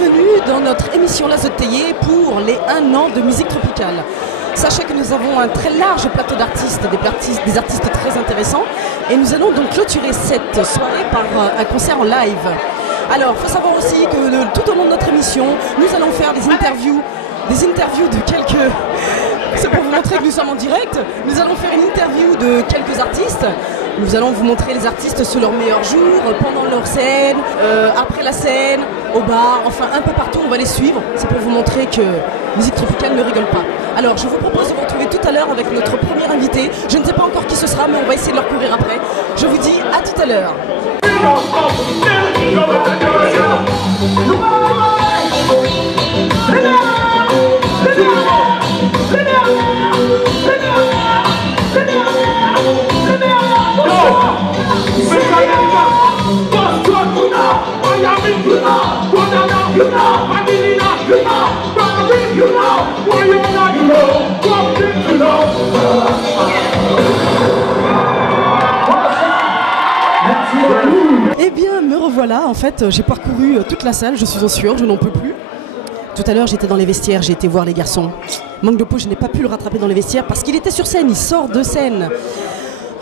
bienvenue dans notre émission La Zoteye pour les 1 an de musique tropicale. Sachez que nous avons un très large plateau d'artistes, des artistes très intéressants, et nous allons donc clôturer cette soirée par un concert en live. Alors, il faut savoir aussi que tout au long de notre émission, nous allons faire des interviews de quelques... C'est pour vous montrer que nous sommes en direct. Nous allons faire une interview de quelques artistes. Nous allons vous montrer les artistes sur leurs meilleurs jours, pendant leur scène, après la scène, au bar, enfin un peu partout, on va les suivre. C'est pour vous montrer que musique tropicale ne rigole pas. Alors je vous propose de vous retrouver tout à l'heure avec notre premier invité. Je ne sais pas encore qui ce sera, mais on va essayer de leur courir après. Je vous dis à tout à l'heure. Eh bien, me revoilà. En fait, j'ai parcouru toute la salle, je suis en sueur, je n'en peux plus. Tout à l'heure, j'étais dans les vestiaires, j'ai été voir les garçons. Manque de peau, je n'ai pas pu le rattraper dans les vestiaires parce qu'il était sur scène, il sort de scène.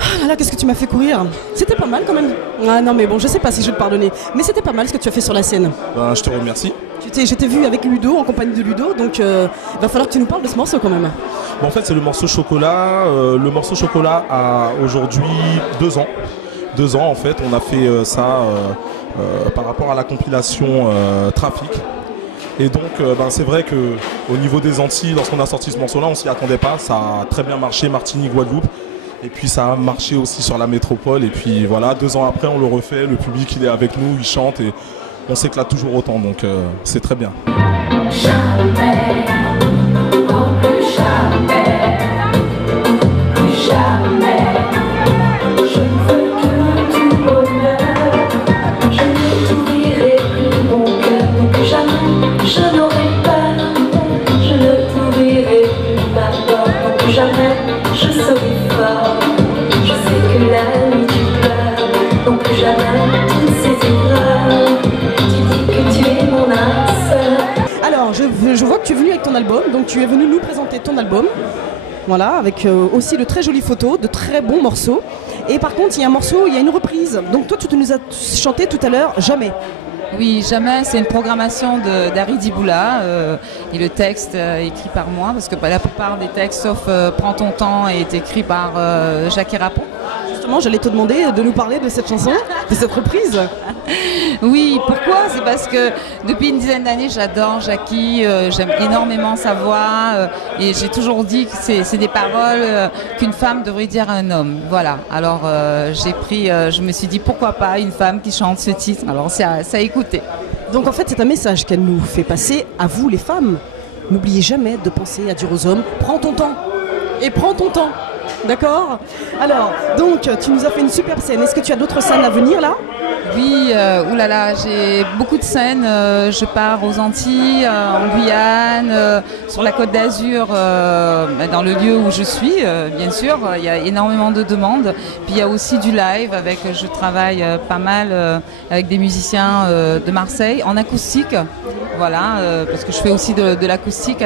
Ah là là, qu'est-ce que tu m'as fait courir? C'était pas mal quand même. Ah non mais bon, je sais pas si je vais te pardonner, mais c'était pas mal ce que tu as fait sur la scène. Ben, je te remercie. Je t'ai vu avec Ludo, en compagnie de Ludo, donc va falloir que tu nous parles de ce morceau quand même. Bon, en fait, c'est le morceau Chocolat. Le morceau Chocolat a aujourd'hui 2 ans. 2 ans, en fait, on a fait ça par rapport à la compilation Trafic. Et donc, c'est vrai qu'au niveau des Antilles, lorsqu'on a sorti ce morceau-là, on s'y attendait pas. Ça a très bien marché, Martinique, Guadeloupe. Et puis ça a marché aussi sur la métropole. Et puis voilà, 2 ans après, on le refait. Le public, il est avec nous, il chante et on s'éclate toujours autant. Donc c'est très bien. Jamais, oh plus jamais, plus jamais. Je ne veux que du bonheur. Je ne t'oublierai plus mon cœur. Plus jamais, je n'aurai peur. Je ne t'oublierai plus ma peur. Plus jamais, je serai fort. Je sais que la nuit tu pleures. Donc plus jamais toutes ces erreurs. Tu dis que tu es mon âme sœur. Alors, je vois que tu es venu avec ton album, donc tu es venu nous présenter ton album. Voilà, avec aussi de très jolies photos, de très bons morceaux. Et par contre, il y a un morceau, il y a une reprise. Donc toi, tu nous as chanté tout à l'heure, Jamais. Oui, Jamais, c'est une programmation d'Harry Diboula et le texte écrit par moi, parce que la plupart des textes, sauf Prends ton temps, est écrit par Jacques Rapon. Justement, j'allais te demander de nous parler de cette chanson, de cette reprise. Oui, pourquoi? C'est parce que depuis une dizaine d'années, j'adore Jackie, j'aime énormément sa voix et j'ai toujours dit que c'est des paroles qu'une femme devrait dire à un homme. Voilà, alors je me suis dit pourquoi pas une femme qui chante ce titre, alors ça a écouté. Donc en fait, c'est un message qu'elle nous fait passer à vous les femmes. N'oubliez jamais de penser à dire aux hommes, prends ton temps et prends ton temps. D'accord? Alors, donc, tu nous as fait une superbe scène. Est-ce que tu as d'autres scènes à venir là? Oui, oulala, j'ai beaucoup de scènes. Je pars aux Antilles, en Guyane, sur la Côte d'Azur, dans le lieu où je suis, bien sûr. Il y a énormément de demandes. Puis il y a aussi du live. Je travaille pas mal avec des musiciens de Marseille en acoustique. Voilà, parce que je fais aussi de l'acoustique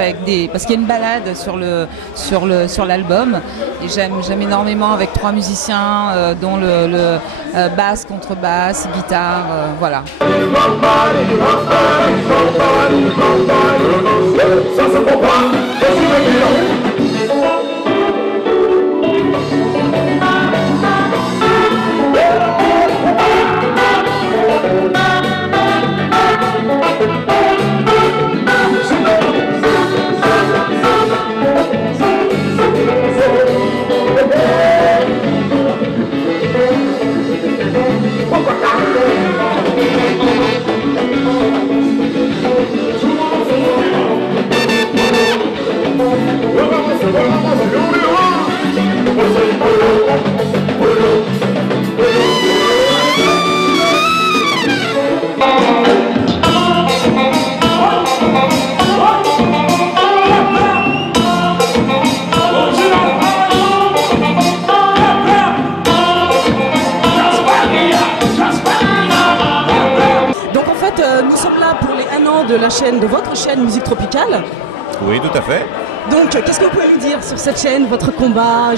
parce qu'il y a une balade sur l'album. Et j'aime énormément avec 3 musiciens, dont le basse, contrebasse, guitare, voilà. nous sommes là pour les 1 an de la chaîne, de votre chaîne Musique Tropicale. Oui, tout à fait. Donc, qu'est-ce que vous pouvez nous dire sur cette chaîne, votre combat,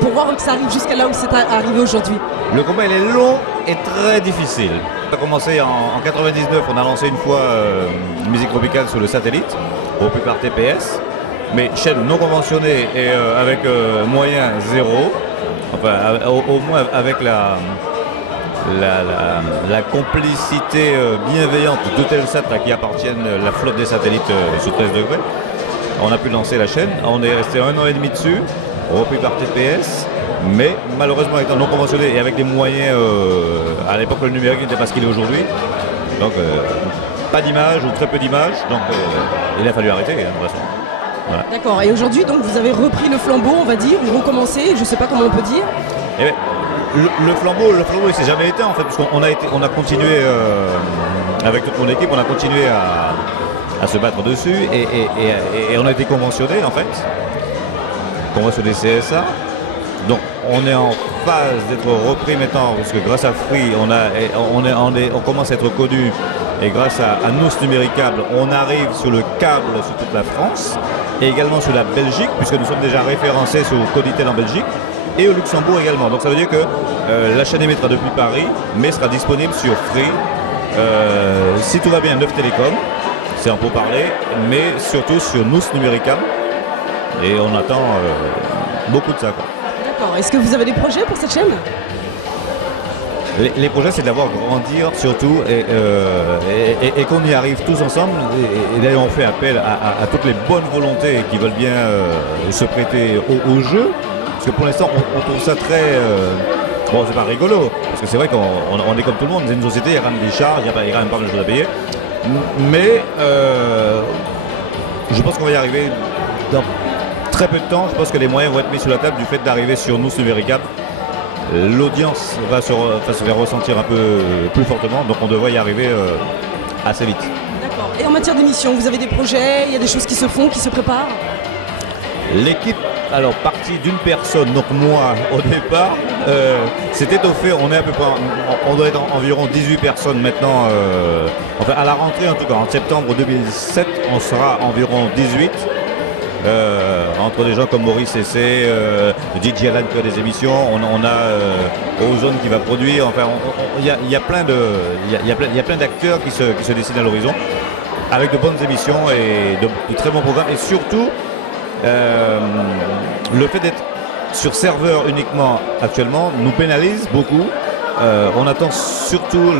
pour voir que ça arrive jusqu'à là où c'est arrivé aujourd'hui? Le combat, il est long et très difficile. On a commencé en 99, on a lancé une fois Musique Tropicale sur le satellite, repris par TPS, mais chaîne non conventionnée et avec moyens zéro, enfin au moins avec la complicité bienveillante de Telsat qui appartiennent la flotte des satellites sous 13 degrés. On a pu lancer la chaîne, on est resté 1 an et demi dessus, repris par TPS, mais malheureusement étant non conventionné et avec des moyens, à l'époque le numérique n'était pas ce qu'il est aujourd'hui, donc pas d'image ou très peu d'images, donc il a fallu arrêter de toute façon. Voilà. D'accord, et aujourd'hui donc vous avez repris le flambeau, on va dire, ou recommencé, je ne sais pas comment on peut dire. Eh bien, le flambeau il s'est jamais éteint en fait, parce qu'on a continué avec toute mon équipe, on a continué à se battre dessus et on a été conventionné en fait, conventionné CSA. Donc on est en phase d'être repris maintenant parce que grâce à Free on commence à être connu et grâce à Nous Numéricable on arrive sur le câble sur toute la France et également sur la Belgique puisque nous sommes déjà référencés sur Coditel en Belgique et au Luxembourg également. Donc ça veut dire que la chaîne émettra depuis Paris mais sera disponible sur Free. Si tout va bien, Neuf Télécom, c'est un pourparler, mais surtout sur Nous Numéricable et on attend beaucoup de ça quoi. D'accord, est-ce que vous avez des projets pour cette chaîne? Les projets, c'est de la voir grandir surtout et qu'on y arrive tous ensemble. Et d'ailleurs, on fait appel à toutes les bonnes volontés qui veulent bien se prêter au jeu. Parce que pour l'instant, on trouve ça très... bon, c'est pas rigolo, parce que c'est vrai qu'on est comme tout le monde, c'est une société, il y a quand même des charges, il y a quand même pas mal de choses à payer. Mais je pense qu'on va y arriver dans très peu de temps. Je pense que les moyens vont être mis sur la table du fait d'arriver sur Nous Numéricable. L'audience va se faire ressentir un peu plus fortement, donc on devrait y arriver assez vite. D'accord. Et en matière d'émission, vous avez des projets, il y a des choses qui se font, qui se préparent? L'équipe, alors partie d'une personne, donc moi au départ, s'est étoffée, on est à peu près, on doit être environ 18 personnes maintenant, enfin à la rentrée en tout cas, en septembre 2007, on sera environ 18. Entre des gens comme Maurice Essé, DJ Alan qui a des émissions, on a Ozone qui va produire, enfin il y a plein d'acteurs qui se dessinent à l'horizon avec de bonnes émissions et de très bons programmes et surtout le fait d'être sur serveur uniquement actuellement nous pénalise beaucoup. On attend surtout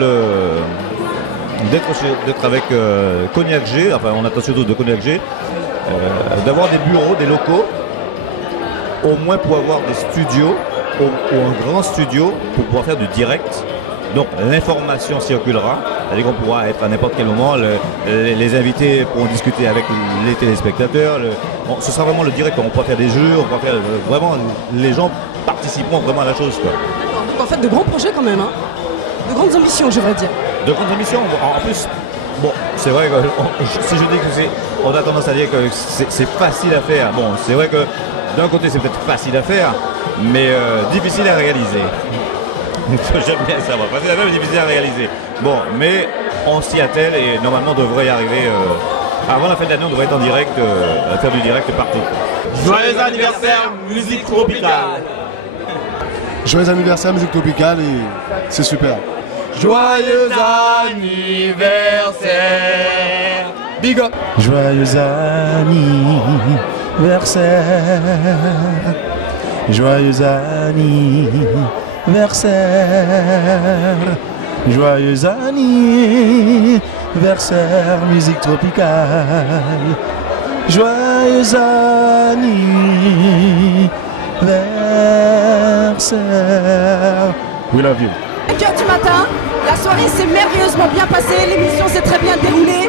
d'être avec Cognac G, enfin on attend surtout de Cognac G. D'avoir des bureaux, des locaux, au moins pour avoir des studios, ou un grand studio pour pouvoir faire du direct. Donc l'information circulera, c'est-à-dire qu'on pourra être à n'importe quel moment, les invités pourront discuter avec les téléspectateurs, ce sera vraiment le direct, on pourra faire des jeux, on pourra faire vraiment, les gens participeront vraiment à la chose. Quoi. D'accord, donc en fait de grands projets quand même, hein. De grandes ambitions je devrais dire. De grandes ambitions, en plus, bon c'est vrai que si je dis que on a tendance à dire que c'est facile à faire. Bon, c'est vrai que d'un côté c'est peut-être facile à faire, mais difficile à réaliser. J'aime bien savoir. Facile à faire, mais difficile à réaliser. Bon, mais on s'y attelle et normalement on devrait y arriver. Avant la fin de l'année, on devrait être en direct, faire du direct partout. Joyeux anniversaire, Musique Tropicale! Joyeux anniversaire, Musique Tropicale, et c'est super. Joyeux anniversaire! Big up! Joyeux anniversaire, joyeux anniversaire, joyeux anniversaire, Musique Tropicale, joyeux anniversaire. We love you. 5h du matin, la soirée s'est merveilleusement bien passée, l'émission s'est très bien déroulée.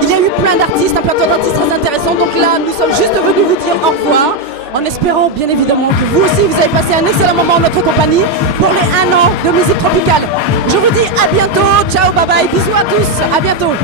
Il y a eu plein d'artistes, un plateau d'artistes très intéressant. Donc là, nous sommes juste venus vous dire au revoir, en espérant bien évidemment que vous aussi, vous avez passé un excellent moment en notre compagnie pour les 1 an de Musique Tropicale. Je vous dis à bientôt, ciao, bye bye, bisous à tous, à bientôt.